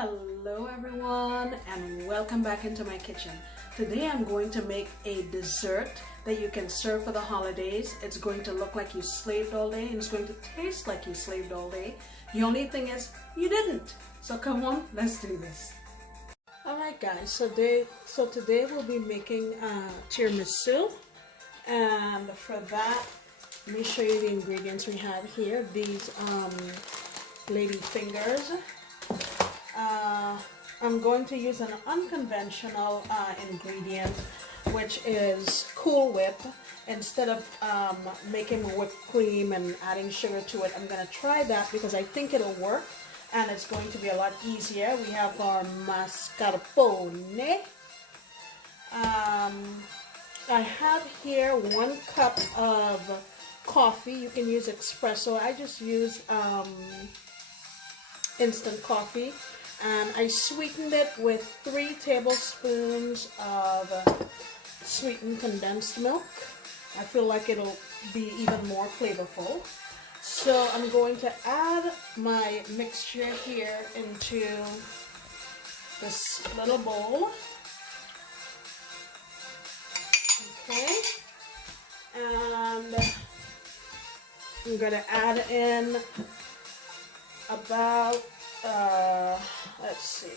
Hello everyone and welcome back into my kitchen. Today I'm going to make a dessert that you can serve for the holidays. It's going to look like you slaved all day and it's going to taste like you slaved all day. The only thing is you didn't. So come on, let's do this. Alright guys, so today we'll be making tiramisu, and for that let me show you the ingredients we have here. These lady fingers. I'm going to use an unconventional ingredient, which is Cool Whip. Instead of making whipped cream and adding sugar to it, I'm going to try that because I think it'll work and it's going to be a lot easier. We have our mascarpone. I have here 1 cup of coffee. You can use espresso. I just use instant coffee, and I sweetened it with 3 tablespoons of sweetened condensed milk. I feel like it'll be even more flavorful. So I'm going to add my mixture here into this little bowl. Okay, and I'm going to add in about, let's see,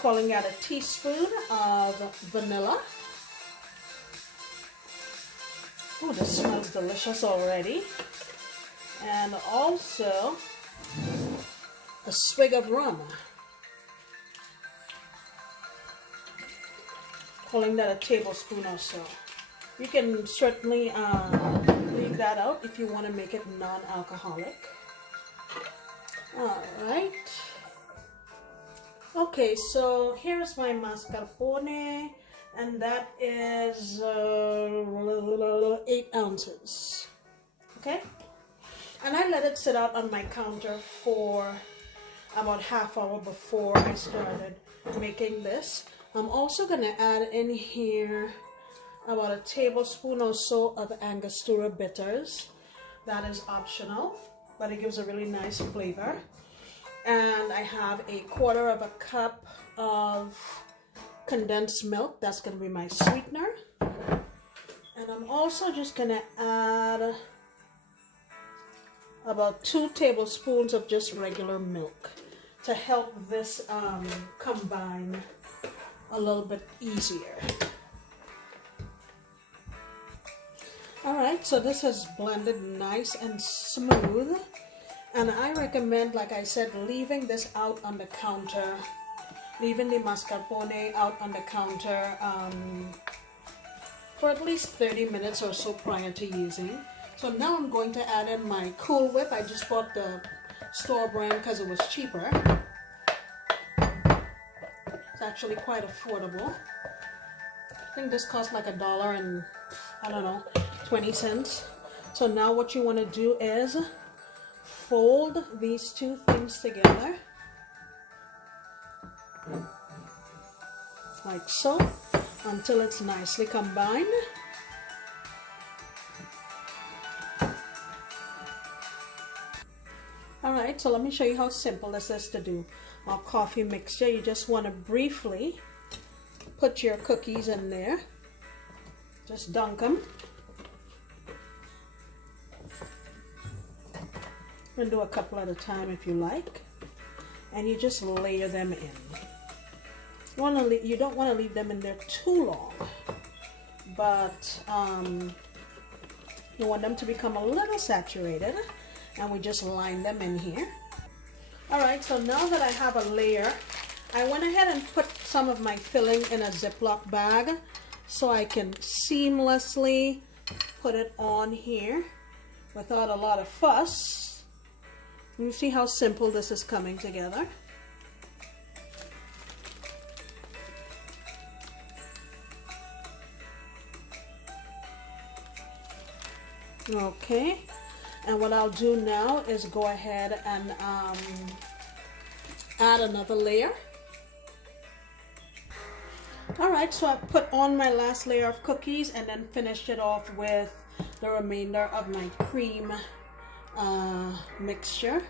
calling out a teaspoon of vanilla. Oh, this smells delicious already. And also a swig of rum. Calling that a tablespoon or so. You can certainly leave that out if you want to make it non-alcoholic. Alright. Okay, so here's my mascarpone, and that is 8 ounces. Okay? And I let it sit out on my counter for about half hour before I started making this. I'm also going to add in here about a tablespoon or so of Angostura bitters. That is optional, but it gives a really nice flavor. And I have a 1/4 cup of condensed milk. That's going to be my sweetener. And I'm also just going to add about 2 tablespoons of just regular milk to help this combine a little bit easier. Alright, so this has blended nice and smooth, and I recommend, like I said, leaving this out on the counter, leaving the mascarpone out on the counter for at least 30 minutes or so prior to using. So now I'm going to add in my Cool Whip. I just bought the store brand because it was cheaper. It's actually quite affordable. I think this costs like $1 and I don't know, 20 cents. So now what you want to do is fold these 2 things together like so until it's nicely combined. Alright, so let me show you how simple this is to do. Our coffee mixture, you just want to briefly put your cookies in there. Just dunk them. And do a couple at a time if you like. And you just layer them in. You don't want to leave them in there too long, but you want them to become a little saturated, and we just line them in here. Alright, so now that I have a layer, I went ahead and put some of my filling in a Ziploc bag so I can seamlessly put it on here without a lot of fuss. You see how simple this is coming together. Okay, and what I'll do now is go ahead and add another layer. Alright, so I put on my last layer of cookies and then finished it off with the remainder of my cream mixture.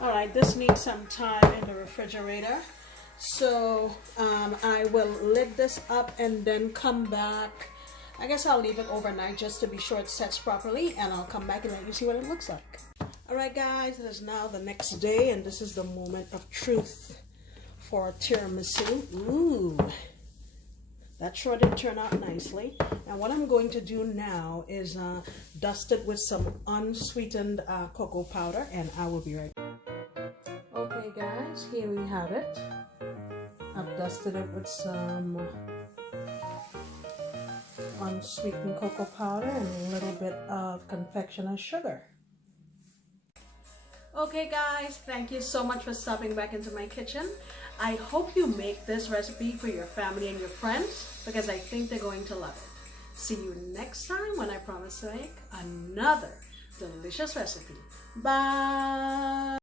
All right, this needs some time in the refrigerator. So I will lid this up and then come back. I guess I'll leave it overnight just to be sure it sets properly, and I'll come back and let you see what it looks like. All right, guys, it is now the next day, and this is the moment of truth for tiramisu. Ooh, that sure did turn out nicely. And what I'm going to do now is dust it with some unsweetened cocoa powder, and I will be right back. Okay, guys, here we have it. I've dusted it with some unsweetened cocoa powder and a little bit of confectioner's sugar. Okay, guys, thank you so much for stopping back into my kitchen. I hope you make this recipe for your family and your friends, because I think they're going to love it. See you next time when I promise to make another delicious recipe. Bye!